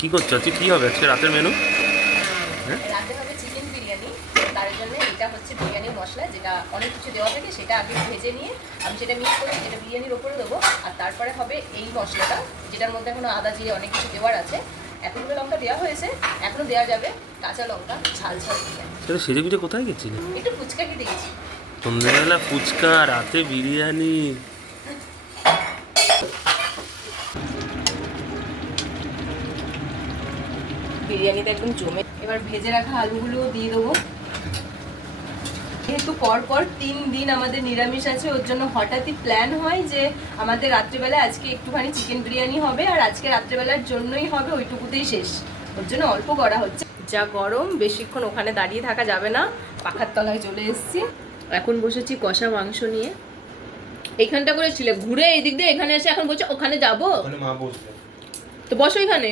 কি করছো আজকে? কি হবে আজকে রাতের মেনু? হ্যাঁ, রাতে হবে চিকেন বিরিয়ানি। তার জন্য এটা হচ্ছে বিরিয়ানির মশলা, যেটা অনেক কিছু দেওয়া থাকে, সেটা আগে ভেজে নিয়ে আমি সেটা মিক্স করে যেটা বিরিয়ানির ওপরে দেবো। আর তারপরে হবে এই মশলাটা, যেটার মধ্যে এখনো আদা জিরে অনেক কিছু দেওয়ার আছে। এতগুলো লঙ্কা দেওয়া হয়েছে, এখনো দেওয়া যাবে কাঁচা লঙ্কা, ঝাল ঝাল বিরিয়ানি। সেটা সেজে গুজে কোথায় গেছিলে? একটু ফুচকা খেতে গেছি। সন্ধ্যাবেলা ফুচকা, রাতে বিরিয়ানি। বিরিয়ানিটা একদম জমে। এবার ভেজে রাখা আলুগুলো দিয়ে দেবো। যেহেতু পরপর 3 দিন আমাদের নিরামিষ আছে, ওর জন্য হঠাৎই প্ল্যান হয় যে আমাদের রাত্রেবেলা আজকে একটুখানি চিকেন বিরিয়ানি হবে, আর আজকে রাত্রেবেলার জন্যই হবে, ওইটুকুতেই শেষ। ওর জন্য অল্প করা হচ্ছে। যা গরম, বেশিক্ষণ ওখানে দাঁড়িয়ে থাকা যাবে না। পাখার তলায় চলে এসেছি, এখন বসেছি কষা মাংস নিয়ে। এইখানটা করেছিলে ঘুরে এই দিক দিয়ে এখানে এসে এখন বলছে ওখানে যাবো, মা বসবে। তো বসো এখানে।